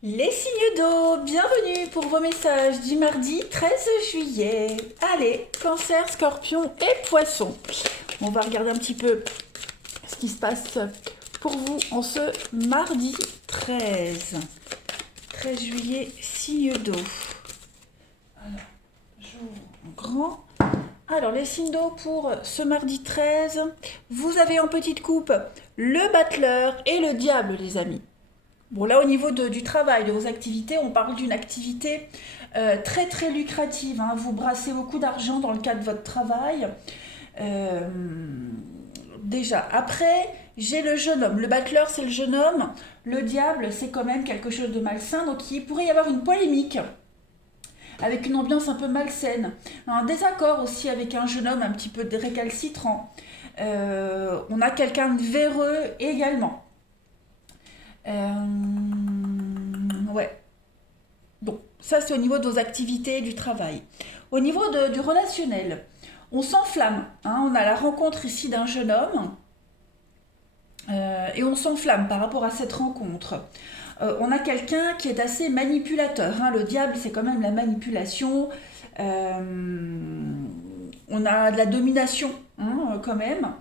Les signes d'eau, bienvenue pour vos messages du mardi 13 juillet. Allez, cancer, scorpion et poisson. On va regarder un petit peu ce qui se passe pour vous en ce mardi 13 juillet, signe d'eau. Alors, j'ouvre en grand. Alors, les signes d'eau pour ce mardi 13, vous avez en petite coupe le battleur et le diable, les amis. Bon, là, au niveau du travail, de vos activités, on parle d'une activité très très lucrative, hein. Vous brassez beaucoup d'argent dans le cadre de votre travail. Euh, Déjà, après, j'ai le jeune homme. Le battleur, c'est le jeune homme. Le diable, c'est quand même quelque chose de malsain. Donc, il pourrait y avoir une polémique avec une ambiance un peu malsaine. Un désaccord aussi avec un jeune homme un petit peu récalcitrant. On a quelqu'un de véreux également. Euh, ouais. Bon, ça c'est au niveau de vos activités, du travail. Au niveau du relationnel, on s'enflamme, hein. On a la rencontre ici d'un jeune homme et on s'enflamme par rapport à cette rencontre. On a quelqu'un qui est assez manipulateur, hein. Le diable, c'est quand même la manipulation. On a de la domination, hein, quand même.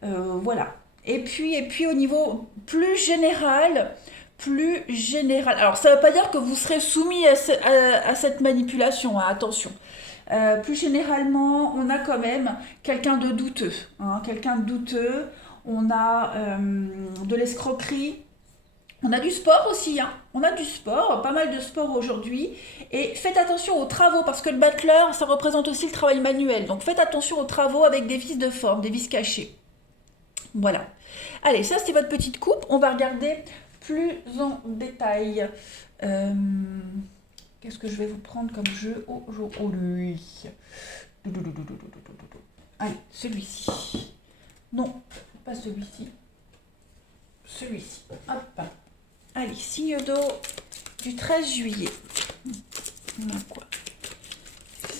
Voilà. Et puis au niveau plus général. Alors ça ne veut pas dire que vous serez soumis à cette manipulation, hein, attention. Plus généralement, on a quand même quelqu'un de douteux, hein, quelqu'un de douteux. On a de l'escroquerie. On a du sport aussi, hein. On a du sport, pas mal de sport aujourd'hui. Et faites attention aux travaux, parce que le battleur, ça représente aussi le travail manuel. Donc faites attention aux travaux avec des vis de forme, des vis cachées. Voilà. Allez, ça c'est votre petite coupe. On va regarder plus en détail. Euh, Qu'est-ce que je vais vous prendre comme jeu aujourd'hui? Allez, celui-ci. Non, pas celui-ci. Celui-ci. Hop. Allez, signe d'eau du 13 juillet. On a quoi?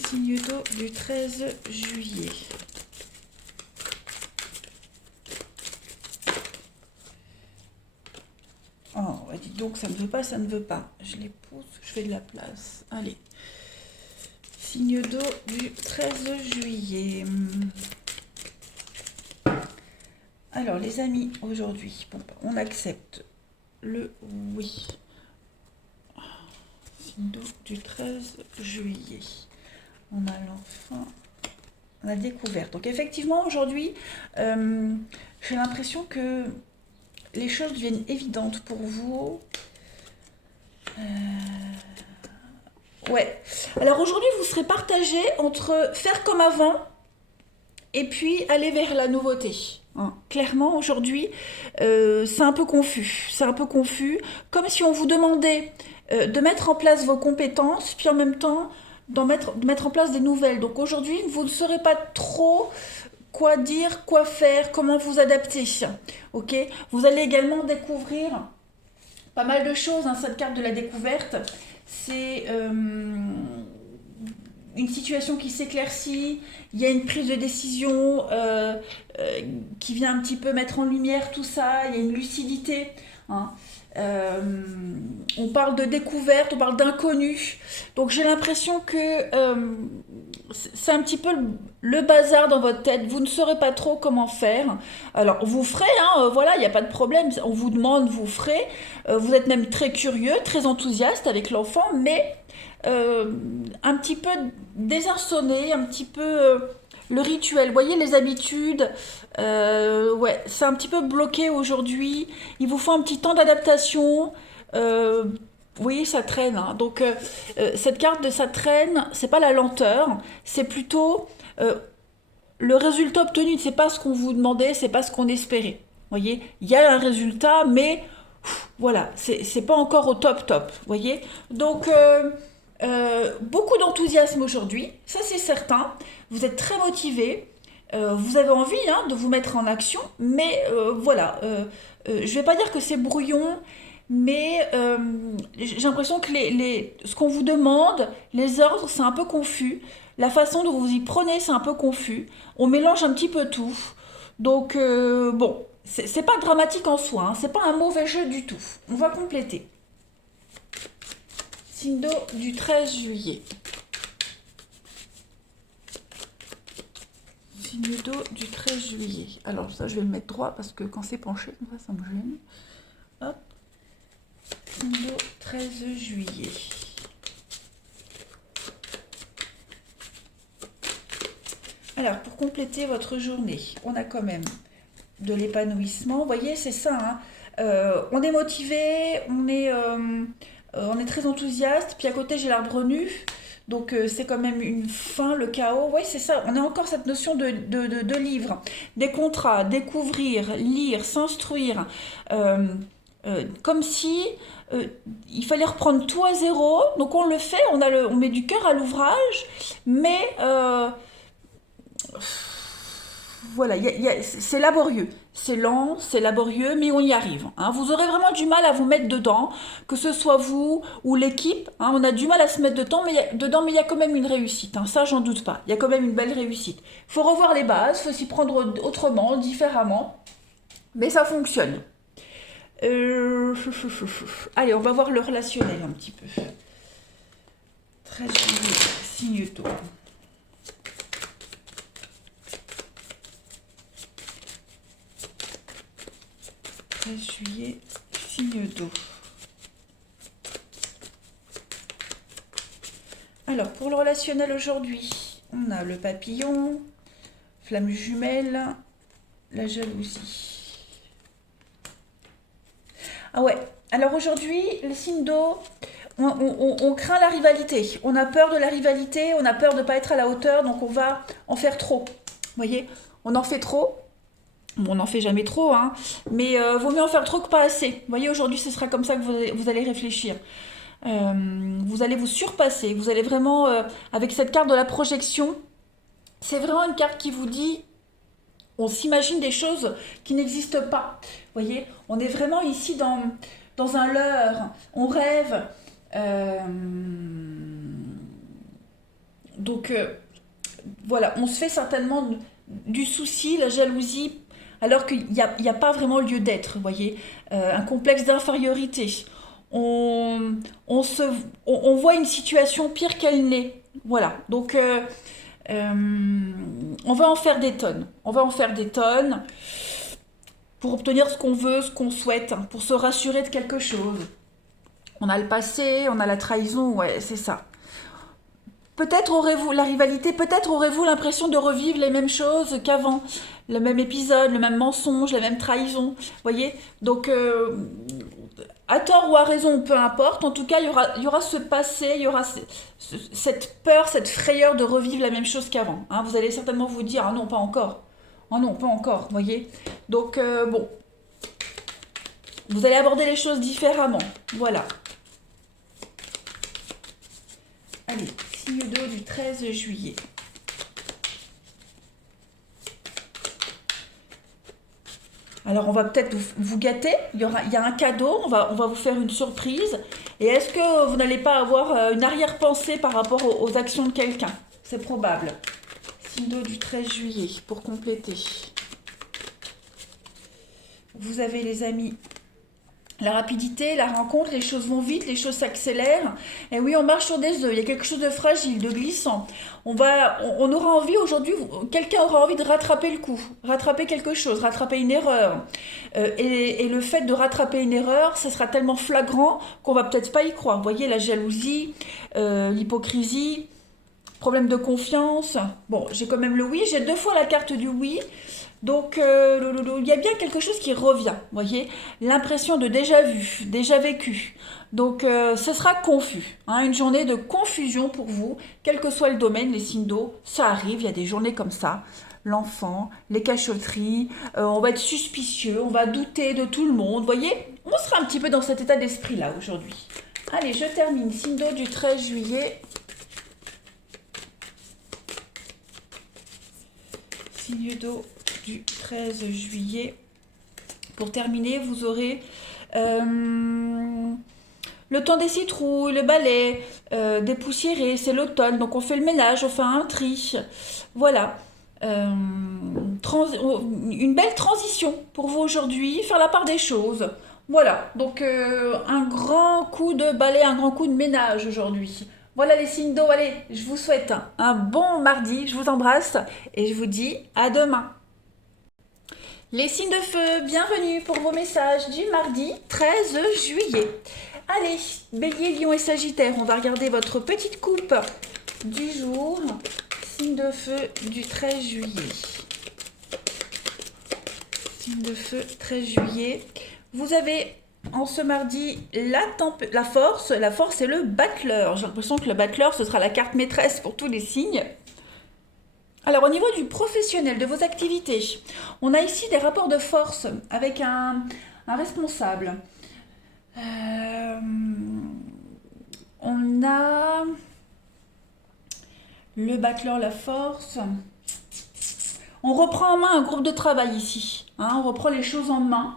Signe d'eau du 13 juillet. Oh, dites donc, ça ne veut pas, ça ne veut pas. Je les pousse, je fais de la place. Allez. Signe d'eau du 13 juillet. Alors, les amis, aujourd'hui, bon, on accepte le oui. Signe d'eau du 13 juillet. On a l'enfant, la découverte. Donc, effectivement, aujourd'hui, j'ai l'impression que les choses deviennent évidentes pour vous. Ouais. Alors aujourd'hui, vous serez partagé entre faire comme avant et puis aller vers la nouveauté, hein. Clairement, aujourd'hui, c'est un peu confus. C'est un peu confus. Comme si on vous demandait de mettre en place vos compétences, puis en même temps de mettre en place des nouvelles. Donc aujourd'hui, vous ne saurez pas trop quoi dire, quoi faire, comment vous adapter. Ok. Vous allez également découvrir pas mal de choses, hein, cette carte de la découverte. C'est une situation qui s'éclaircit, il y a une prise de décision qui vient un petit peu mettre en lumière tout ça, il y a une lucidité, hein. Euh, on parle de découverte, on parle d'inconnu. Donc j'ai l'impression que c'est un petit peu le bazar dans votre tête. Vous ne saurez pas trop comment faire. Alors vous ferez, hein, voilà, il n'y a pas de problème. On vous demande, vous ferez. Vous êtes même très curieux, très enthousiaste avec l'enfant, mais un petit peu désarçonné, un petit peu le rituel. Vous voyez les habitudes, ouais, c'est un petit peu bloqué aujourd'hui. Il vous faut un petit temps d'adaptation. Euh, oui, ça traîne, hein. Donc cette carte de ça traîne, c'est pas la lenteur, c'est plutôt le résultat obtenu. C'est pas ce qu'on vous demandait, c'est pas ce qu'on espérait. Vous voyez, il y a un résultat, mais voilà, c'est pas encore au top top. Vous voyez, donc beaucoup d'enthousiasme aujourd'hui, ça c'est certain. Vous êtes très motivé. Vous avez envie, hein, de vous mettre en action, mais voilà, je vais pas dire que c'est brouillon, mais j'ai l'impression que ce qu'on vous demande, les ordres, c'est un peu confus. La façon dont vous y prenez, c'est un peu confus. On mélange un petit peu tout. Donc, bon, c'est pas dramatique en soi, hein, c'est pas un mauvais jeu du tout. On va compléter. Signe d'eau du 13 juillet. Signe d'eau du 13 juillet. Alors ça, je vais le mettre droit parce que quand c'est penché, comme ça me gêne. Hop. Signe d'eau 13 juillet. Alors, pour compléter votre journée, on a quand même de l'épanouissement. Vous voyez, c'est ça, hein. On est motivé, on est très enthousiaste. Puis à côté, j'ai l'arbre nu. Donc, c'est quand même une fin, le chaos. Oui, c'est ça. On a encore cette notion de livre, des contrats, découvrir, lire, s'instruire. Comme si il fallait reprendre tout à zéro. Donc, on le fait, on met du cœur à l'ouvrage. Mais... voilà, c'est laborieux, c'est lent, c'est laborieux, mais on y arrive, hein. Vous aurez vraiment du mal à vous mettre dedans, que ce soit vous ou l'équipe, hein. On a du mal à se mettre dedans, mais il y a quand même une réussite, hein. Ça, j'en doute pas. Il y a quand même une belle réussite. Il faut revoir les bases, il faut s'y prendre autrement, différemment, mais ça fonctionne. Allez, on va voir le relationnel un petit peu. 13 juillet, signe taureau. 13 juillet, signe d'eau. Alors, pour le relationnel aujourd'hui, on a le papillon, flamme jumelle, la jalousie. Ah ouais, alors aujourd'hui, le signe d'eau, on craint la rivalité. On a peur de la rivalité, on a peur de ne pas être à la hauteur, donc on va en faire trop. Vous voyez, on en fait trop. Bon, on n'en fait jamais trop, hein, mais vaut mieux en faire trop que pas assez. Vous voyez, aujourd'hui, ce sera comme ça que vous allez réfléchir. Vous allez vous surpasser. Vous allez vraiment, avec cette carte de la projection, c'est vraiment une carte qui vous dit, on s'imagine des choses qui n'existent pas. Vous voyez, on est vraiment ici dans un leurre. On rêve. Donc, voilà, on se fait certainement du souci, la jalousie, alors qu'il n'y a pas vraiment lieu d'être, vous voyez. Un complexe d'infériorité. On voit une situation pire qu'elle n'est. Voilà, donc on va en faire des tonnes. On va en faire des tonnes pour obtenir ce qu'on veut, ce qu'on souhaite, pour se rassurer de quelque chose. On a le passé, on a la trahison, ouais, c'est ça. Peut-être aurez-vous la rivalité, peut-être aurez-vous l'impression de revivre les mêmes choses qu'avant, le même épisode, le même mensonge, la même trahison, vous voyez. Donc, à tort ou à raison, peu importe. En tout cas, il y aura ce passé, il y aura cette peur, cette frayeur de revivre la même chose qu'avant, hein. Vous allez certainement vous dire, ah non, pas encore. Ah non, pas encore, vous voyez. Donc, bon, vous allez aborder les choses différemment, voilà. Allez, signe d'eau du 13 juillet. Alors, on va peut-être vous gâter. Il y a un cadeau. On va vous faire une surprise. Et est-ce que vous n'allez pas avoir une arrière-pensée par rapport aux actions de quelqu'un? C'est probable. Signe d'eau du 13 juillet pour compléter. Vous avez, les amis, la rapidité, la rencontre, les choses vont vite, les choses s'accélèrent. Et oui, on marche sur des œufs, il y a quelque chose de fragile, de glissant. On aura envie aujourd'hui, quelqu'un aura envie de rattraper le coup, rattraper quelque chose, rattraper une erreur. Et le fait de rattraper une erreur, ça sera tellement flagrant qu'on va peut-être pas y croire. Vous voyez, la jalousie, l'hypocrisie, problème de confiance. Bon, j'ai quand même le oui, j'ai 2 fois la carte du oui. Donc, il y a bien quelque chose qui revient, vous voyez, l'impression de déjà vu, déjà vécu. Donc, ce sera confus, hein, une journée de confusion pour vous, quel que soit le domaine, les signes d'eau, ça arrive, il y a des journées comme ça. L'enfant, les cachotteries, on va être suspicieux, on va douter de tout le monde, vous voyez, on sera un petit peu dans cet état d'esprit-là aujourd'hui. Allez, je termine, signe d'eau du 13 juillet. Signe d'eau du 13 juillet. Pour terminer, vous aurez le temps des citrouilles, le balai, dépoussiérer, c'est l'automne, donc on fait le ménage, on fait un tri. Voilà. Une belle transition pour vous aujourd'hui, faire la part des choses. Voilà, donc un grand coup de balai, un grand coup de ménage aujourd'hui. Voilà les signes d'eau, allez, je vous souhaite un bon mardi, je vous embrasse et je vous dis à demain. Les signes de feu, bienvenue pour vos messages du mardi 13 juillet. Allez, Bélier, Lion et Sagittaire, on va regarder votre petite coupe du jour. Signe de feu du 13 juillet. Signe de feu 13 juillet. Vous avez en ce mardi la force. La force c'est le battleur. J'ai l'impression que le battleur ce sera la carte maîtresse pour tous les signes. Alors au niveau du professionnel, de vos activités, on a ici des rapports de force avec un responsable. On a le battleur, la force. On reprend en main un groupe de travail ici. On reprend les choses en main.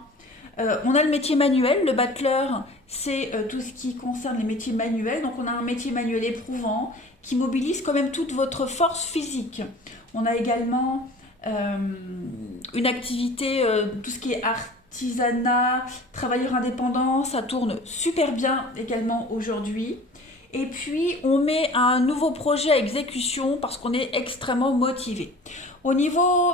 On a le métier manuel. Le battleur, c'est tout ce qui concerne les métiers manuels. Donc on a un métier manuel éprouvant qui mobilise quand même toute votre force physique. On a également une activité, tout ce qui est artisanat, travailleur indépendant, ça tourne super bien également aujourd'hui. Et puis, on met un nouveau projet à exécution parce qu'on est extrêmement motivé. Au niveau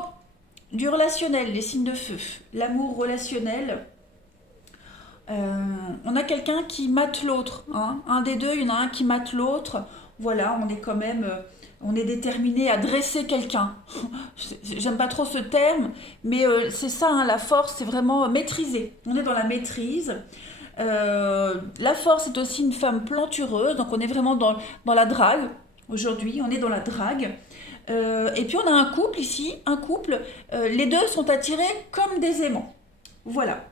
du relationnel, les signes de feu, l'amour relationnel, on a quelqu'un qui mate l'autre. Un des deux, il y en a un qui mate l'autre. Voilà, on est quand même, on est déterminé à dresser quelqu'un. J'aime pas trop ce terme, mais c'est ça, la force, c'est vraiment maîtriser. On est dans la maîtrise. La force est aussi une femme plantureuse, donc on est vraiment dans la drague. Aujourd'hui, on est dans la drague. Et puis on a un couple ici, un couple, les deux sont attirés comme des aimants. Voilà.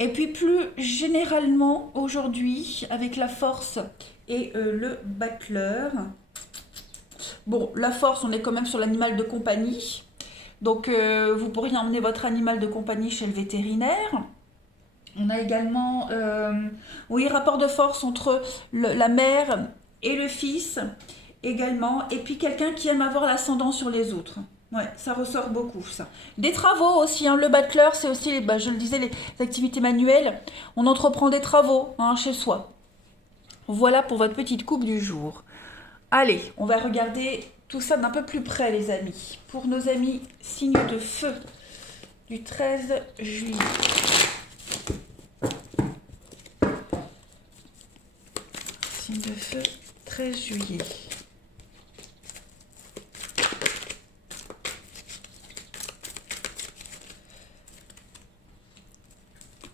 Et puis plus généralement aujourd'hui, avec la force et le battleur. Bon, la force, on est quand même sur l'animal de compagnie. Donc vous pourriez emmener votre animal de compagnie chez le vétérinaire. On a également, oui, rapport de force entre la mère et le fils également. Et puis quelqu'un qui aime avoir l'ascendant sur les autres. Ouais, ça ressort beaucoup, ça. Des travaux aussi, le battleur, c'est aussi, je le disais, les activités manuelles. On entreprend des travaux chez soi. Voilà pour votre petite coupe du jour. Allez, on va regarder tout ça d'un peu plus près, les amis. Pour nos amis signes de feu du 13 juillet. Signe de feu, 13 juillet.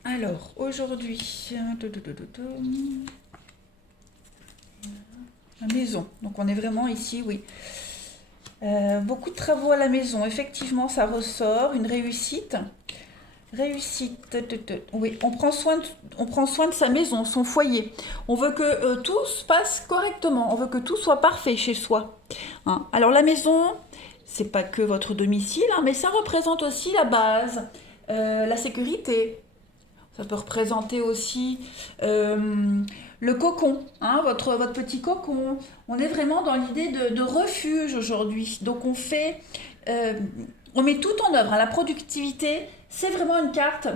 Alors, aujourd'hui, la maison. Donc, on est vraiment ici, oui. Beaucoup de travaux à la maison. Effectivement, ça ressort. Une réussite. Réussite. Oui, on prend soin de sa maison, son foyer. On veut que tout se passe correctement. On veut que tout soit parfait chez soi. Alors, la maison, c'est pas que votre domicile, mais ça représente aussi la base, la sécurité. Ça peut représenter aussi le cocon, votre petit cocon. On est vraiment dans l'idée de refuge aujourd'hui. Donc on met tout en œuvre. La productivité, c'est vraiment une carte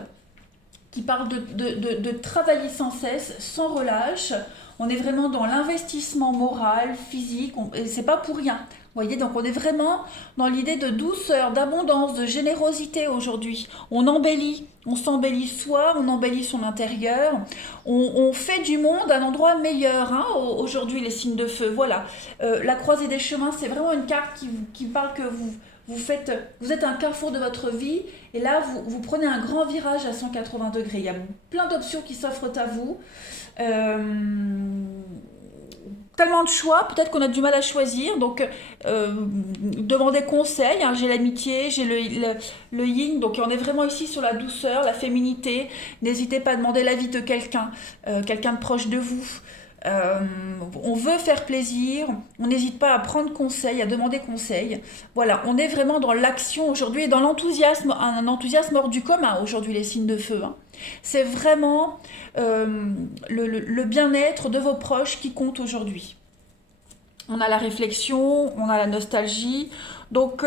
qui parle de travailler sans cesse, sans relâche. On est vraiment dans l'investissement moral, physique, et c'est pas pour rien. Vous voyez, donc on est vraiment dans l'idée de douceur, d'abondance, de générosité aujourd'hui. On s'embellit soi, on embellit son intérieur, on fait du monde un endroit meilleur. Aujourd'hui, les signes de feu, voilà. La croisée des chemins, c'est vraiment une carte qui parle que vous êtes un carrefour de votre vie et là, vous prenez un grand virage à 180 degrés. Il y a plein d'options qui s'offrent à vous. Tellement de choix, peut-être qu'on a du mal à choisir, donc demandez conseil. J'ai l'amitié, j'ai le yin, donc on est vraiment ici sur la douceur, la féminité. N'hésitez pas à demander l'avis de quelqu'un, quelqu'un de proche de vous. On veut faire plaisir, on n'hésite pas à prendre conseil, à demander conseil. Voilà, on est vraiment dans l'action aujourd'hui et dans l'enthousiasme, un enthousiasme hors du commun aujourd'hui, les signes de feu. C'est vraiment le bien-être de vos proches qui compte aujourd'hui. On a la réflexion, on a la nostalgie. Donc,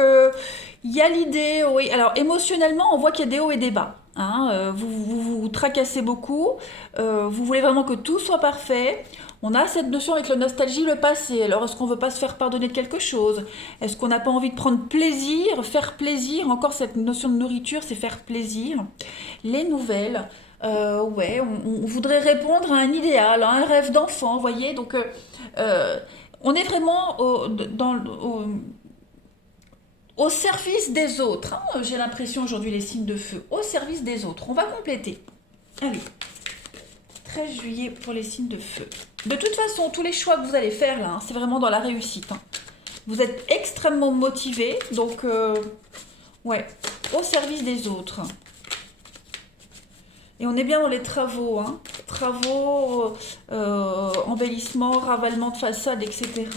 il y a l'idée, oui. Alors, émotionnellement, on voit qu'il y a des hauts et des bas. hein, vous tracassez beaucoup, vous voulez vraiment que tout soit parfait. On a cette notion avec la nostalgie, le passé. Alors, est-ce qu'on veut pas se faire pardonner de quelque chose? Est-ce qu'on n'a pas envie de prendre plaisir, faire plaisir? Encore cette notion de nourriture, c'est faire plaisir. Les nouvelles, ouais, on voudrait répondre à un idéal, à un rêve d'enfant, vous voyez? Donc, on est vraiment au service des autres, hein. J'ai l'impression aujourd'hui, les signes de feu, au service des autres. On va compléter. Allez, 13 juillet pour les signes de feu. De toute façon, tous les choix que vous allez faire là, hein, c'est vraiment dans la réussite, hein. Vous êtes extrêmement motivé, donc ouais, au service des autres. Et on est bien dans les travaux, hein. Travaux, embellissement, ravalement de façade, etc.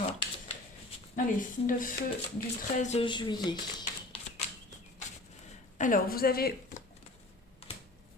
Allez, signe de feu du 13 juillet. Alors, vous avez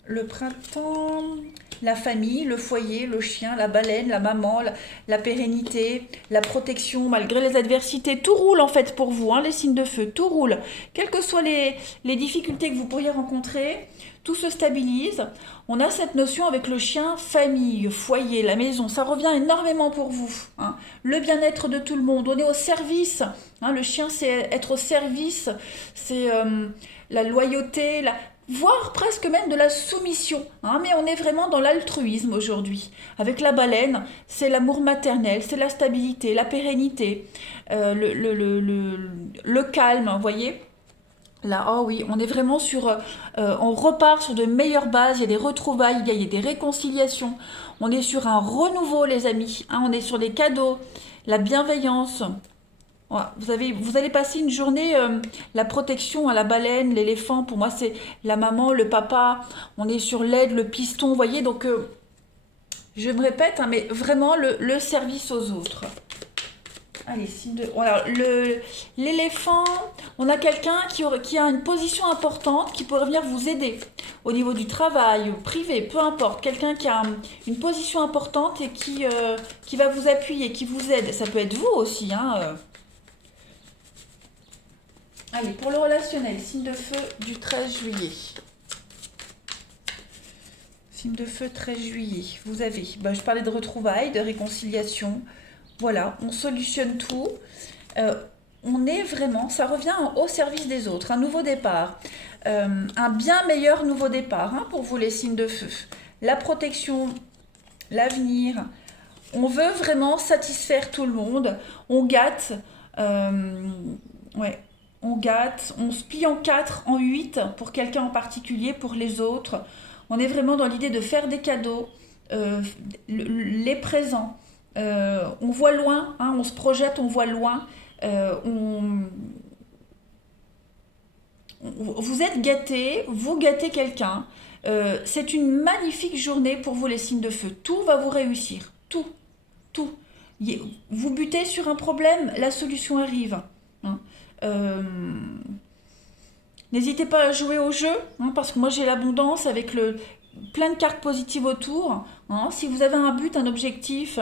le printemps, la famille, le foyer, le chien, la baleine, la maman, la pérennité, la protection, malgré les adversités. Tout roule en fait pour vous, hein, les signes de feu, tout roule. Quelles que soient les difficultés que vous pourriez rencontrer, tout se stabilise. On a cette notion avec le chien, famille, foyer, la maison, ça revient énormément pour vous, hein. Le bien-être de tout le monde, on est au service, hein. Le chien, c'est être au service, c'est la loyauté, voire presque même de la soumission, hein, mais on est vraiment dans l'altruisme aujourd'hui. Avec la baleine, c'est l'amour maternel, c'est la stabilité, la pérennité, le calme, vous voyez. Là, oh oui, on est vraiment sur, on repart sur de meilleures bases, il y a des retrouvailles, il y a des réconciliations, on est sur un renouveau les amis, hein, on est sur des cadeaux, la bienveillance. Ouais, vous allez passer une journée, la protection à la baleine, l'éléphant, pour moi c'est la maman, le papa, on est sur l'aide, le piston, vous voyez, donc je me répète, hein, mais vraiment le service aux autres. Allez, signe de... Voilà, l'éléphant, on a quelqu'un qui a une position importante, qui pourrait venir vous aider au niveau du travail, privé, peu importe. Quelqu'un qui a une position importante et qui va vous appuyer, qui vous aide. Ça peut être vous aussi, hein. Allez, pour le relationnel, signe de feu du 13 juillet. Signe de feu 13 juillet. Vous avez, je parlais de retrouvailles, de réconciliation. Voilà, on solutionne tout. On est vraiment, ça revient au service des autres. Un nouveau départ. Un bien meilleur nouveau départ, hein, pour vous les signes de feu. La protection, l'avenir. On veut vraiment satisfaire tout le monde. On gâte. Ouais. On gâte, on se plie en 4, en 8 pour quelqu'un en particulier, pour les autres. On est vraiment dans l'idée de faire des cadeaux, les présents. On voit loin, hein, on se projette, on voit loin. Vous êtes gâtés, vous gâtez quelqu'un. C'est une magnifique journée pour vous les signes de feu. Tout va vous réussir, tout, tout. Vous butez sur un problème, la solution arrive, hein. N'hésitez pas à jouer au jeu, hein, parce que moi j'ai l'abondance avec plein de cartes positives autour, hein. Si vous avez un but, un objectif,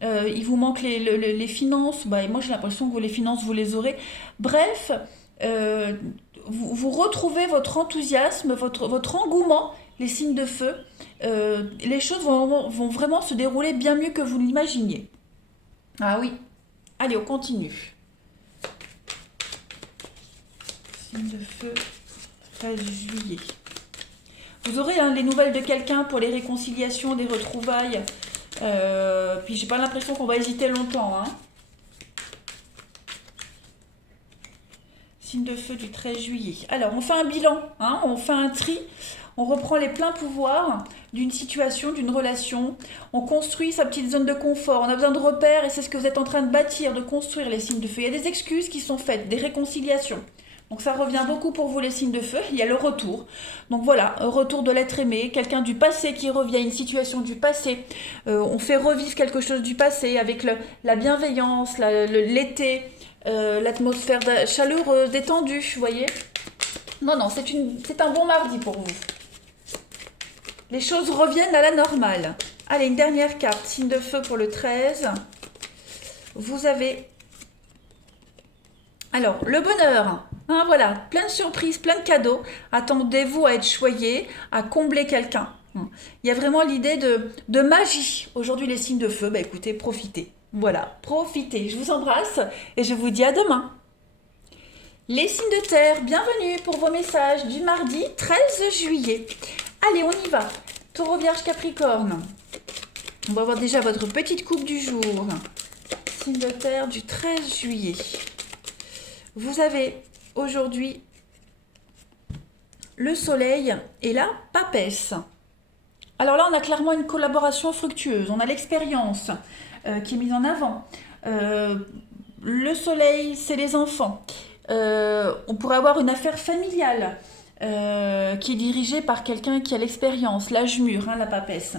il vous manque les finances, et moi j'ai l'impression que les finances vous les aurez. Bref, vous retrouvez votre enthousiasme, votre engouement, les signes de feu. Les choses vont vraiment se dérouler bien mieux que vous l'imaginiez. Ah oui, allez, on continue. Signe de feu, 13 juillet. Vous aurez, hein, les nouvelles de quelqu'un pour les réconciliations, des retrouvailles. Puis j'ai pas l'impression qu'on va hésiter longtemps, hein. Signe de feu du 13 juillet. Alors, on fait un bilan, hein, on fait un tri. On reprend les pleins pouvoirs d'une situation, d'une relation. On construit sa petite zone de confort. On a besoin de repères et c'est ce que vous êtes en train de bâtir, de construire les signes de feu. Il y a des excuses qui sont faites, des réconciliations. Donc ça revient beaucoup pour vous les signes de feu. Il y a le retour. Donc voilà, retour de l'être aimé, quelqu'un du passé qui revient, une situation du passé. On fait revivre quelque chose du passé avec la bienveillance, l'été, l'atmosphère chaleureuse, détendue, vous voyez. Non, c'est un bon mardi pour vous. Les choses reviennent à la normale. Allez, une dernière carte, signe de feu pour le 13. Vous avez... Alors, le bonheur. Hein, voilà, plein de surprises, plein de cadeaux. Attendez-vous à être choyé, à combler quelqu'un. Il y a vraiment l'idée de magie. Aujourd'hui, les signes de feu, bah écoutez, profitez. Voilà, profitez. Je vous embrasse et je vous dis à demain. Les signes de terre, bienvenue pour vos messages du mardi 13 juillet. Allez, on y va. Taureau, Vierge, Capricorne. On va voir déjà votre petite coupe du jour. Signe de terre du 13 juillet. Vous avez aujourd'hui le soleil et la papesse. Alors là, on a clairement une collaboration fructueuse. On a l'expérience qui est mise en avant. Le soleil, c'est les enfants. On pourrait avoir une affaire familiale qui est dirigée par quelqu'un qui a l'expérience, l'âge mûr, hein, la papesse.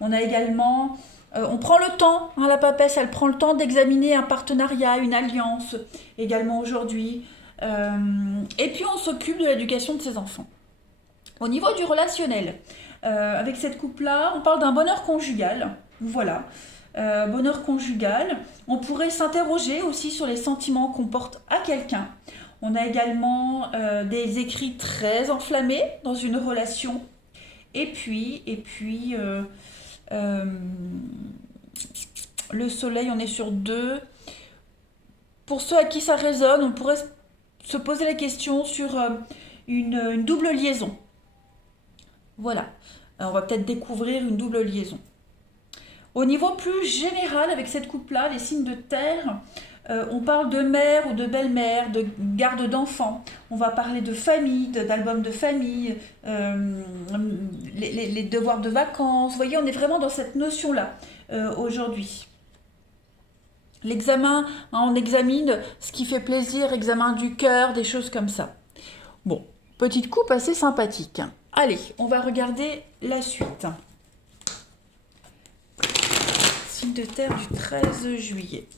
On a également, on prend le temps, hein, la papesse, elle prend le temps d'examiner un partenariat, une alliance, également aujourd'hui. Et puis on s'occupe de l'éducation de ses enfants. Au niveau du relationnel, avec cette coupe-là, on parle d'un bonheur conjugal. Voilà. Bonheur conjugal. On pourrait s'interroger aussi sur les sentiments qu'on porte à quelqu'un. On a également des écrits très enflammés dans une relation. Et puis le soleil, on est sur 2. Pour ceux à qui ça résonne, on pourrait se poser la question sur une double liaison. Voilà. On va peut-être découvrir une double liaison. Au niveau plus général, avec cette coupe-là, les signes de terre, on parle de mère ou de belle-mère, de garde d'enfants. On va parler de famille, d'albums de famille, les devoirs de vacances. Vous voyez, on est vraiment dans cette notion-là aujourd'hui. L'examen, hein, on examine ce qui fait plaisir, examen du cœur, des choses comme ça. Bon, petite coupe assez sympathique. Allez, on va regarder la suite. Signe de terre du 13 juillet.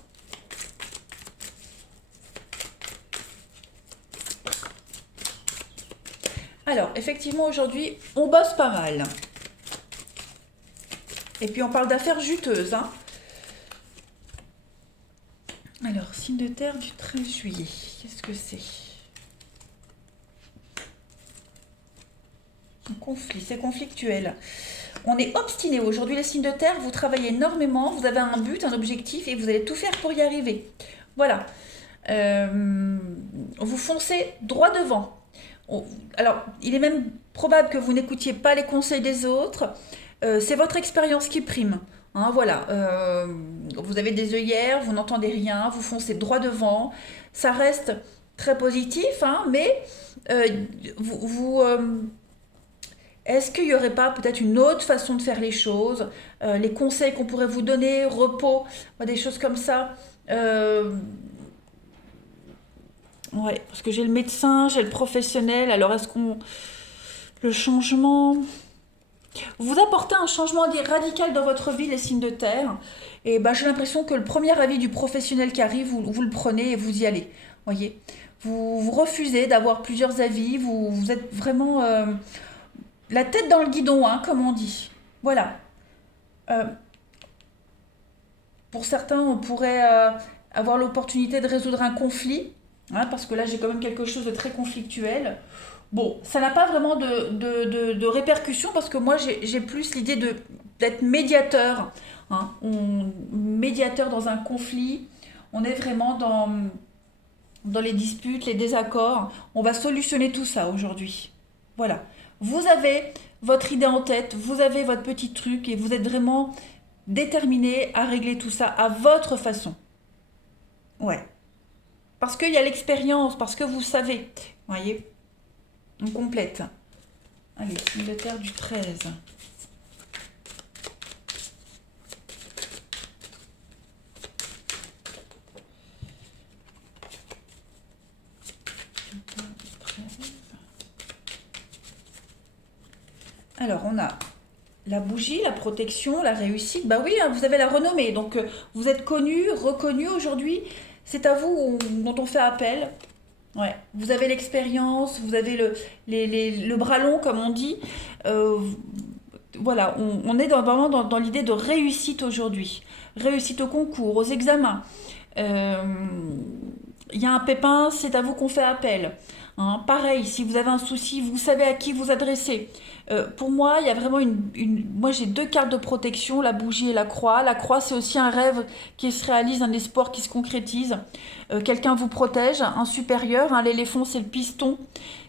Alors, effectivement, aujourd'hui, on bosse pas mal. Et puis, on parle d'affaires juteuses. Hein. Alors, signe de terre du 13 juillet. Qu'est-ce que c'est? Un conflit, c'est conflictuel. On est obstiné. Aujourd'hui, les signes de terre, vous travaillez énormément, vous avez un but, un objectif et vous allez tout faire pour y arriver. Voilà. Vous foncez droit devant. Alors, il est même probable que vous n'écoutiez pas les conseils des autres. C'est votre expérience qui prime. Hein, voilà. Vous avez des œillères, vous n'entendez rien, vous foncez droit devant. Ça reste très positif, hein, mais est-ce qu'il n'y aurait pas peut-être une autre façon de faire les choses? Les conseils qu'on pourrait vous donner, repos, des choses comme ça. Ouais, parce que j'ai le médecin, j'ai le professionnel. Alors est-ce qu'on... Le changement... Vous apportez un changement radical dans votre vie, les signes de terre. Et ben, j'ai l'impression que le premier avis du professionnel qui arrive, vous le prenez et vous y allez. Voyez, vous refusez d'avoir plusieurs avis. Vous êtes vraiment la tête dans le guidon, hein, comme on dit. Voilà. Euh, pour certains, on pourrait avoir l'opportunité de résoudre un conflit, hein, parce que là, j'ai quand même quelque chose de très conflictuel. Bon, ça n'a pas vraiment de répercussions parce que moi, j'ai plus l'idée d'être médiateur. Hein. Médiateur dans un conflit. On est vraiment dans les disputes, les désaccords. On va solutionner tout ça aujourd'hui. Voilà. Vous avez votre idée en tête, vous avez votre petit truc et vous êtes vraiment déterminé à régler tout ça à votre façon. Ouais. Parce qu'il y a l'expérience, parce que vous savez. Vous voyez? On complète. Allez, signe de terre du 13. Alors, on a la bougie, la protection, la réussite. Bah oui, hein, vous avez la renommée. Donc, vous êtes connu, reconnu aujourd'hui. C'est à vous dont on fait appel. Ouais, vous avez l'expérience, vous avez le bras long, comme on dit. Euh, voilà, on est vraiment dans l'idée de réussite aujourd'hui. Réussite au concours, aux examens. Euh, il y a un pépin, c'est à vous qu'on fait appel. Hein. Pareil, si vous avez un souci, vous savez à qui vous adresser. Pour moi, il y a vraiment moi, j'ai deux cartes de protection, la bougie et la croix. La croix, c'est aussi un rêve qui se réalise, un espoir qui se concrétise. Quelqu'un vous protège, un supérieur. Hein, l'éléphant, c'est le piston.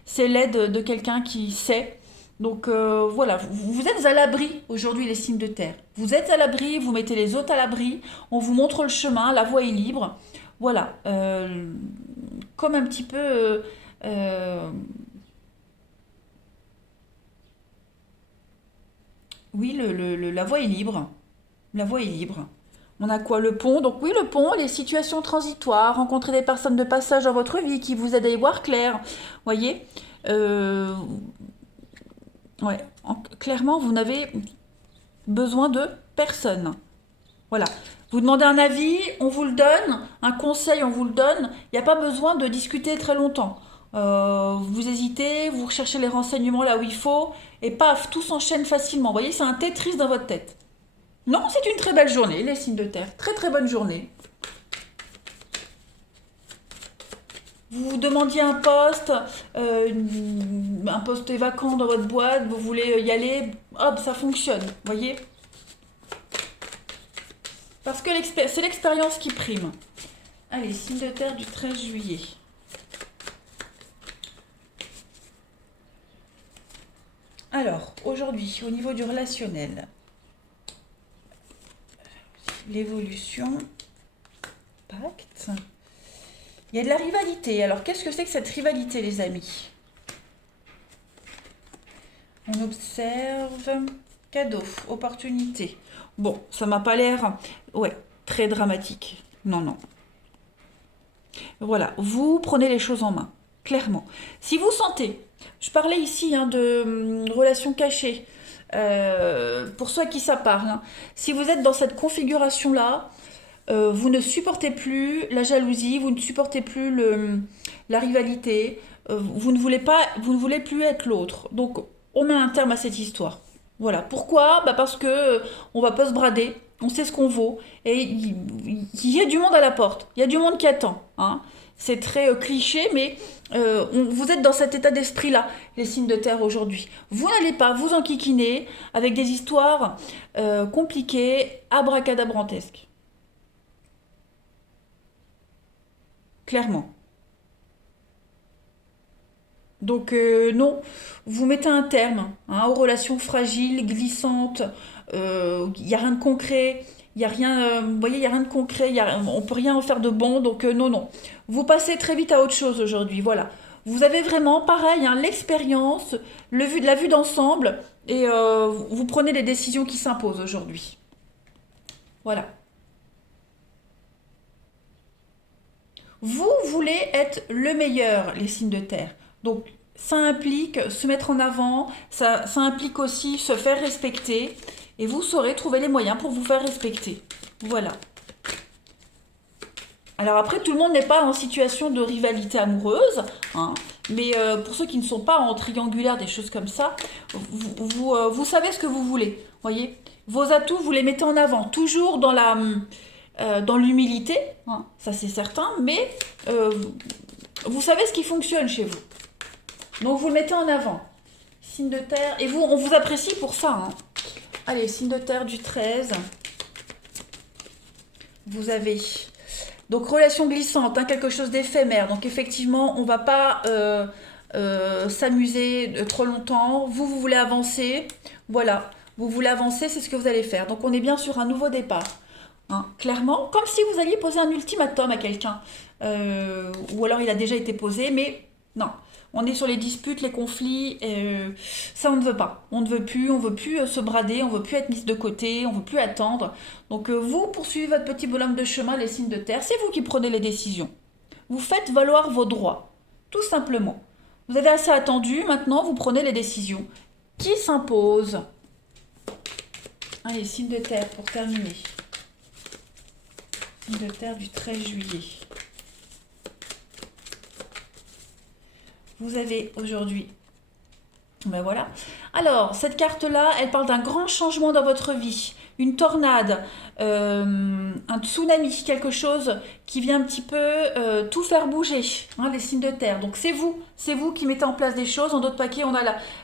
C'est l'aide de quelqu'un qui sait. Donc voilà, vous êtes à l'abri aujourd'hui les signes de terre. Vous êtes à l'abri, vous mettez les autres à l'abri, on vous montre le chemin, la voie est libre. Voilà, comme un petit peu... euh, oui, la voie est libre. La voie est libre. On a quoi? Le pont. Donc oui, le pont, les situations transitoires, rencontrer des personnes de passage dans votre vie qui vous aident à y voir clair. Voyez. Euh, ouais. Clairement, vous n'avez besoin de personne. Voilà. Vous demandez un avis, on vous le donne. Un conseil, on vous le donne. Il n'y a pas besoin de discuter très longtemps. Vous hésitez, vous recherchez les renseignements là où il faut, et paf, tout s'enchaîne facilement. Vous voyez, c'est un Tetris dans votre tête. Non, c'est une très belle journée, les signes de terre. Très très bonne journée. Vous demandiez un poste est vacant dans votre boîte, vous voulez y aller, hop, ça fonctionne, voyez. Parce que c'est l'expérience qui prime. Allez, signe de terre du 13 juillet. Alors, aujourd'hui, au niveau du relationnel, l'évolution, pacte, il y a de la rivalité. Alors, qu'est-ce que c'est que cette rivalité, les amis? On observe cadeau, opportunité. Bon, ça m'a pas l'air, ouais, très dramatique. Non, non. Voilà, vous prenez les choses en main, clairement. Si vous sentez, je parlais ici hein, de relations cachées, pour ceux à qui ça parle, hein. Si vous êtes dans cette configuration-là, vous ne supportez plus la jalousie, vous ne supportez plus la rivalité, vous ne voulez plus être l'autre. Donc, on met un terme à cette histoire. Voilà. Pourquoi? Bah parce que on va pas se brader, on sait ce qu'on vaut, et il y a du monde à la porte, il y a du monde qui attend. Hein. C'est très cliché, mais vous êtes dans cet état d'esprit-là, les signes de terre aujourd'hui. Vous n'allez pas vous enquiquiner avec des histoires compliquées, abracadabrantesques. Clairement. Donc non, vous mettez un terme hein, aux relations fragiles, glissantes. Il n'y a rien de concret. Il y a rien, vous voyez, il y a rien de concret. On peut rien en faire de bon. Donc non, non. Vous passez très vite à autre chose aujourd'hui. Voilà. Vous avez vraiment, pareil, hein, l'expérience, la vue d'ensemble, et vous prenez les décisions qui s'imposent aujourd'hui. Voilà. Vous voulez être le meilleur, les signes de terre. Donc, ça implique se mettre en avant, ça implique aussi se faire respecter, et vous saurez trouver les moyens pour vous faire respecter. Voilà. Alors après, tout le monde n'est pas en situation de rivalité amoureuse, hein, mais pour ceux qui ne sont pas en triangulaire, des choses comme ça, vous savez ce que vous voulez, voyez. Vos atouts, vous les mettez en avant, toujours dans l'humilité, hein, ça c'est certain, mais euh, vous savez ce qui fonctionne chez vous. Donc vous le mettez en avant. Signe de terre, et on vous apprécie pour ça. Hein. Allez, signe de terre du 13. Vous avez donc relation glissante, hein, quelque chose d'éphémère. Donc effectivement, on ne va pas s'amuser trop longtemps. Vous voulez avancer. Voilà, vous voulez avancer, c'est ce que vous allez faire. Donc on est bien sur un nouveau départ. Hein, clairement, comme si vous alliez poser un ultimatum à quelqu'un. Ou alors il a déjà été posé, mais non. On est sur les disputes, les conflits, ça on ne veut pas. On veut plus se brader, on veut plus être mis de côté, on veut plus attendre. Donc vous poursuivez votre petit bonhomme de chemin, les signes de terre, c'est vous qui prenez les décisions. Vous faites valoir vos droits, tout simplement. Vous avez assez attendu, maintenant vous prenez les décisions qui s'imposent. Allez, signe de terre pour terminer. Signe de terre du 13 juillet. Vous avez aujourd'hui, ben voilà. Alors, cette carte-là, elle parle d'un grand changement dans votre vie. une tornade, un tsunami, quelque chose qui vient un petit peu tout faire bouger, hein, les signes de terre. Donc c'est vous qui mettez en place des choses. En d'autres paquets, on a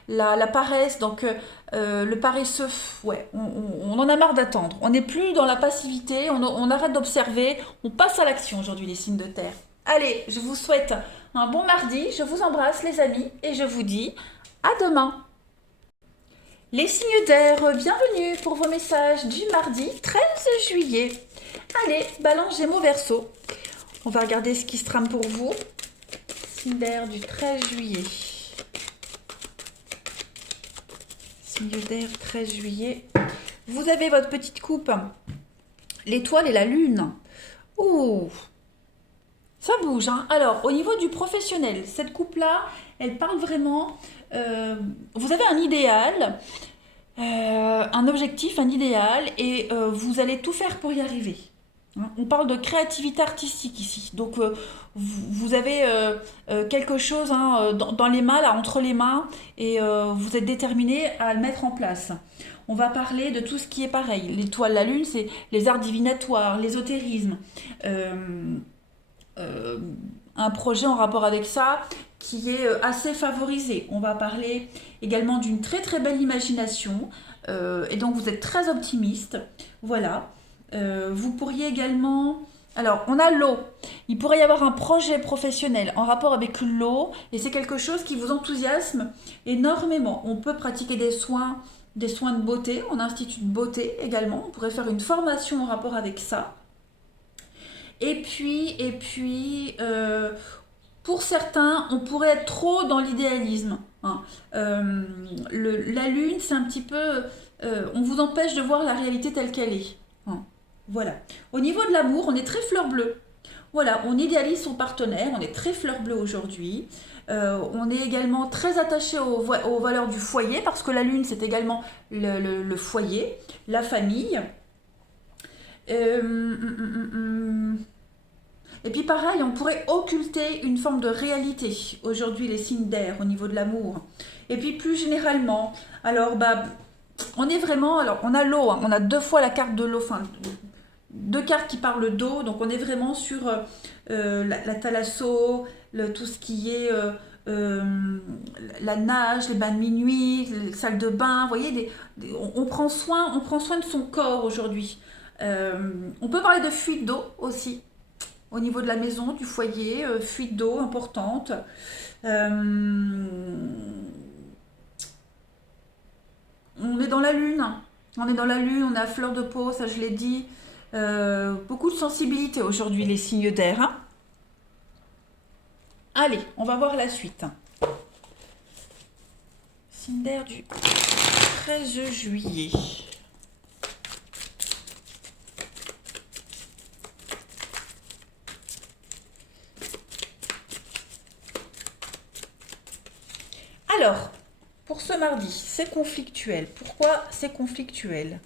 la paresse, donc le paresseux, ouais, on en a marre d'attendre. On n'est plus dans la passivité, on arrête d'observer, on passe à l'action aujourd'hui, les signes de terre. Allez, je vous souhaite un bon mardi, je vous embrasse les amis et je vous dis à demain. Les signes d'air, bienvenue pour vos messages du mardi 13 juillet. Allez, Balance, Gémeaux, Verseau. On va regarder ce qui se trame pour vous. Signe d'air du 13 juillet. Signe d'air 13 juillet. Vous avez votre petite coupe, l'étoile et la lune. Ouh, ça bouge, hein. Alors, au niveau du professionnel, cette coupe-là, elle parle vraiment. Vous avez un idéal, un objectif, un idéal, et vous allez tout faire pour y arriver. Hein. On parle de créativité artistique ici. Donc, vous avez quelque chose, hein, dans les mains, là, entre les mains, et vous êtes déterminé à le mettre en place. On va parler de tout ce qui est pareil. L'étoile, la lune, c'est les arts divinatoires, l'ésotérisme. Un projet en rapport avec ça qui est assez favorisé. On va parler également d'une très très belle imagination et donc vous êtes très optimiste. Voilà. Vous pourriez également... Alors, on a l'eau. Il pourrait y avoir un projet professionnel en rapport avec l'eau et c'est quelque chose qui vous enthousiasme énormément. On peut pratiquer des soins de beauté, en institut de beauté également. On pourrait faire une formation en rapport avec ça. Et puis, pour certains, on pourrait être trop dans l'idéalisme. Hein. La lune, c'est un petit peu... on vous empêche de voir la réalité telle qu'elle est. Hein. Voilà. Au niveau de l'amour, on est très fleur bleue. Voilà, on idéalise son partenaire, on est très fleur bleue aujourd'hui. On est également très attaché aux valeurs du foyer, parce que la lune, c'est également le foyer, la famille. Et puis pareil, on pourrait occulter une forme de réalité aujourd'hui, les signes d'air au niveau de l'amour. Et puis plus généralement, alors on est vraiment, alors on a l'eau, hein, on a deux fois la carte de l'eau, enfin deux cartes qui parlent d'eau, donc on est vraiment sur la thalasso, tout ce qui est la nage, les bains de minuit, les salles de bain, vous voyez, on prend soin de son corps aujourd'hui. On peut parler de fuite d'eau aussi, au niveau de la maison, du foyer, fuite d'eau importante. On est dans la lune, on est à fleur de peau, ça je l'ai dit. Beaucoup de sensibilité aujourd'hui, les signes d'air. Hein. Allez, on va voir la suite. Signe d'air du 13 juillet. Alors, pour ce mardi, c'est conflictuel. Pourquoi c'est conflictuel?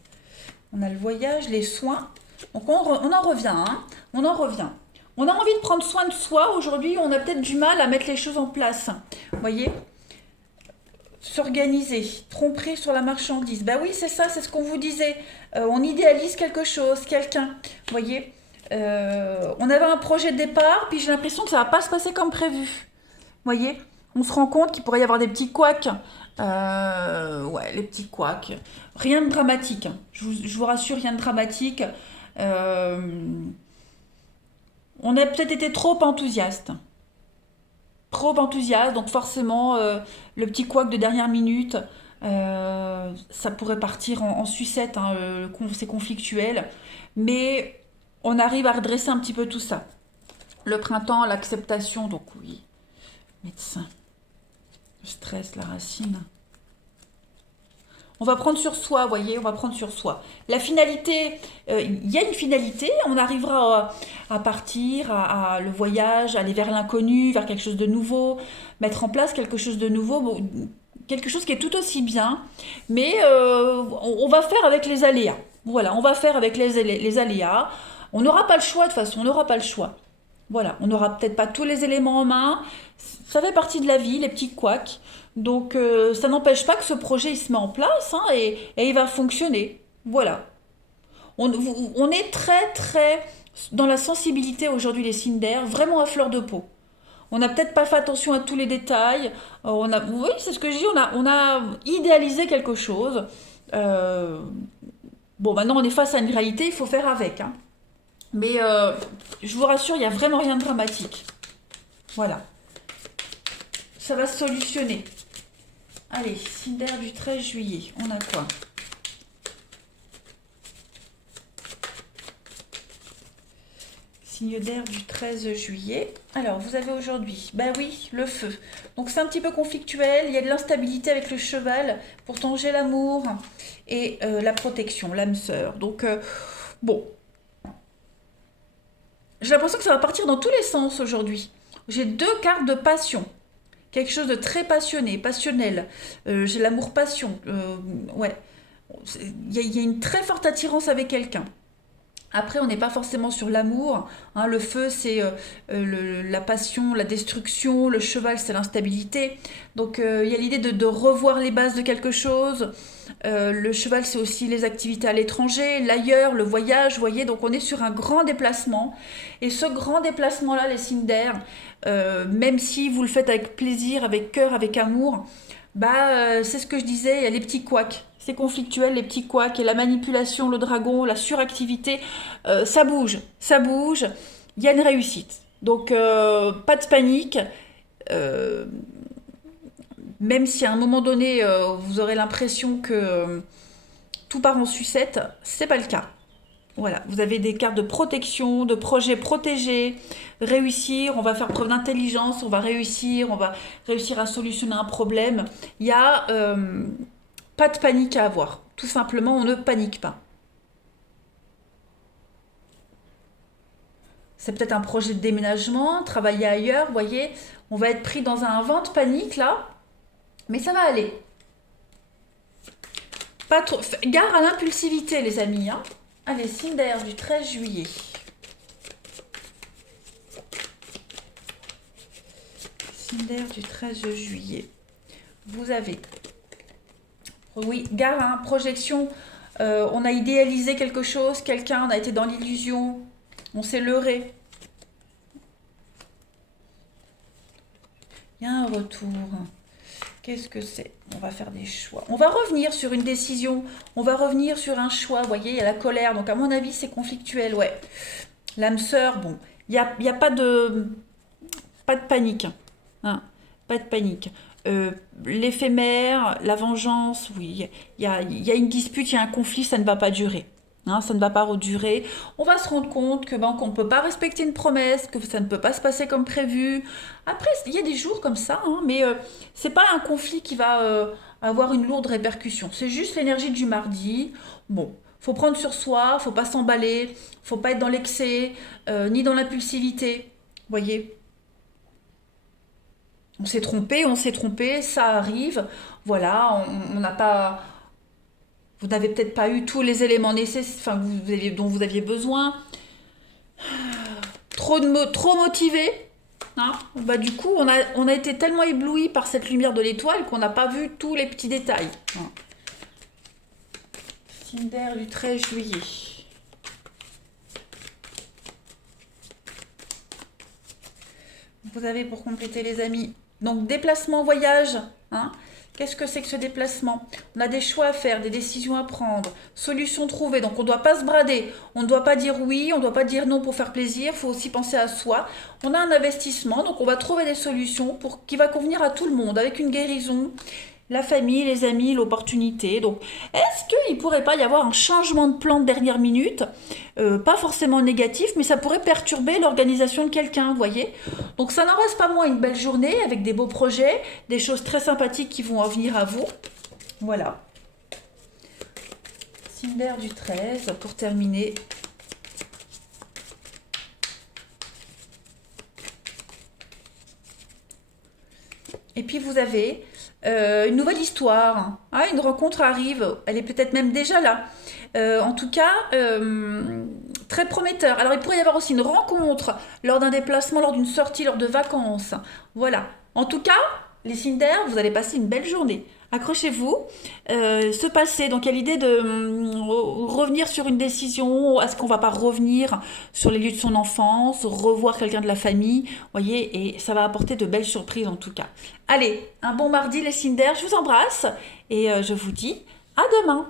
On a le voyage, les soins. Donc on en revient, hein. On en revient. On a envie de prendre soin de soi. Aujourd'hui, on a peut-être du mal à mettre les choses en place. Vous voyez? S'organiser, tromperie sur la marchandise. Ben oui, c'est ça, c'est ce qu'on vous disait. On idéalise quelque chose, quelqu'un. Vous voyez? On avait un projet de départ, puis j'ai l'impression que ça ne va pas se passer comme prévu. Vous voyez? On se rend compte qu'il pourrait y avoir des petits couacs. Ouais, les petits couacs. Rien de dramatique. Hein. Je vous rassure, rien de dramatique. On a peut-être été trop enthousiaste. Trop enthousiaste, donc forcément, le petit couac de dernière minute, ça pourrait partir en sucette, hein, c'est conflictuel. Mais on arrive à redresser un petit peu tout ça. Le printemps, l'acceptation, donc oui. Médecin. Le stress, la racine. On va prendre sur soi, vous voyez, on va prendre sur soi. La finalité, il y a une finalité, on arrivera à partir, à le voyage, aller vers l'inconnu, vers quelque chose de nouveau, mettre en place quelque chose de nouveau, bon, quelque chose qui est tout aussi bien, mais on va faire avec les aléas. Voilà, on va faire avec les aléas. On n'aura pas le choix, de toute façon, on n'aura pas le choix. Voilà, on n'aura peut-être pas tous les éléments en main. Ça fait partie de la vie, les petits couacs. Donc, ça n'empêche pas que ce projet, il se met en place, hein, et il va fonctionner. Voilà. On est très très dans la sensibilité aujourd'hui, les signes d'air, vraiment à fleur de peau. On n'a peut-être pas fait attention à tous les détails. Oui, c'est ce que je dis, on a idéalisé quelque chose. Euh, bon, maintenant on est face à une réalité, il faut faire avec, hein. Mais je vous rassure, il n'y a vraiment rien de dramatique. Voilà, ça va se solutionner. Allez, signe d'air du 13 juillet, on a quoi? Signe d'air du 13 juillet. Alors, vous avez aujourd'hui, bah oui, le feu. Donc c'est un petit peu conflictuel, il y a de l'instabilité avec le cheval. Pourtant, j'ai l'amour et la protection, l'âme sœur. Donc, bon, j'ai l'impression que ça va partir dans tous les sens aujourd'hui. J'ai deux cartes de passion. Quelque chose de très passionné, passionnel. J'ai l'amour-passion. Ouais. Il y a une très forte attirance avec quelqu'un. Après, on n'est pas forcément sur l'amour, hein. Le feu, c'est la passion, la destruction. Le cheval, c'est l'instabilité. Donc, il y a l'idée de revoir les bases de quelque chose. Le cheval, c'est aussi les activités à l'étranger, l'ailleurs, le voyage, vous voyez. Donc, on est sur un grand déplacement. Et ce grand déplacement-là, les signes d'air, même si vous le faites avec plaisir, avec cœur, avec amour, bah, c'est ce que je disais, il y a les petits couacs. C'est conflictuel, les petits couacs, et la manipulation, le dragon, la suractivité, ça bouge, ça bouge. Il y a une réussite. Donc, pas de panique. Euh, Même si à un moment donné, vous aurez l'impression que tout part en sucette, c'est pas le cas. Voilà, vous avez des cartes de protection, de projets protégés, réussir, on va faire preuve d'intelligence, on va réussir à solutionner un problème. Il y a pas de panique à avoir. Tout simplement, on ne panique pas. C'est peut-être un projet de déménagement, travailler ailleurs, vous voyez. On va être pris dans un vent de panique là, mais ça va aller. Pas trop. Gare à l'impulsivité, les amis, hein. Allez, signe d'air du 13 juillet. Signe d'air du 13 juillet. Vous avez. Oui, gare, hein, projection. On a idéalisé quelque chose, quelqu'un, on a été dans l'illusion, on s'est leurré. Il y a un retour. Qu'est-ce que c'est? On va faire des choix. On va revenir sur une décision. On va revenir sur un choix. Vous voyez, il y a la colère. Donc, à mon avis, c'est conflictuel. Ouais. L'âme sœur, bon. Il y a pas de panique, hein. Pas de panique. L'éphémère, la vengeance, oui. Il y a une dispute, il y a un conflit, ça ne va pas durer. Hein, ça ne va pas durer. On va se rendre compte que ben, qu'on ne peut pas respecter une promesse, que ça ne peut pas se passer comme prévu. Après, il y a des jours comme ça, hein, mais c'est pas un conflit qui va avoir une lourde répercussion. C'est juste l'énergie du mardi. Bon, faut prendre sur soi, faut pas s'emballer, faut pas être dans l'excès, ni dans l'impulsivité. Vous voyez, on s'est trompé, ça arrive. Voilà, on n'a pas, vous n'avez peut-être pas eu tous les éléments nécessaires, enfin, dont vous aviez besoin. Trop motivé, hein. Bah, du coup, on a été tellement ébloui par cette lumière de l'étoile qu'on n'a pas vu tous les petits détails, hein. Signe d'air du 13 juillet. Vous avez pour compléter les amis. Donc déplacement, voyage, hein. Qu'est-ce que c'est que ce déplacement? On a des choix à faire, des décisions à prendre, solutions trouvées. Donc on ne doit pas se brader. On ne doit pas dire oui, on ne doit pas dire non pour faire plaisir. Il faut aussi penser à soi. On a un investissement, donc on va trouver des solutions qui va convenir à tout le monde, avec une guérison, la famille, les amis, l'opportunité. Donc, est-ce qu'il ne pourrait pas y avoir un changement de plan de dernière minute? Pas forcément négatif, mais ça pourrait perturber l'organisation de quelqu'un, vous voyez? Donc, ça n'en reste pas moins une belle journée avec des beaux projets, des choses très sympathiques qui vont en venir à vous. Voilà. Signe d'air du 13 pour terminer. Et puis, vous avez une nouvelle histoire, hein, une rencontre arrive, elle est peut-être même déjà là. En tout cas, très prometteur. Alors il pourrait y avoir aussi une rencontre lors d'un déplacement, lors d'une sortie, lors de vacances. Voilà. En tout cas, les signes d'air, vous allez passer une belle journée. accrochez-vous. Se passer, donc il y a l'idée de revenir sur une décision, est-ce qu'on va pas revenir sur les lieux de son enfance, revoir quelqu'un de la famille, voyez, et ça va apporter de belles surprises en tout cas. Allez, un bon mardi les Cinder, je vous embrasse et je vous dis à demain.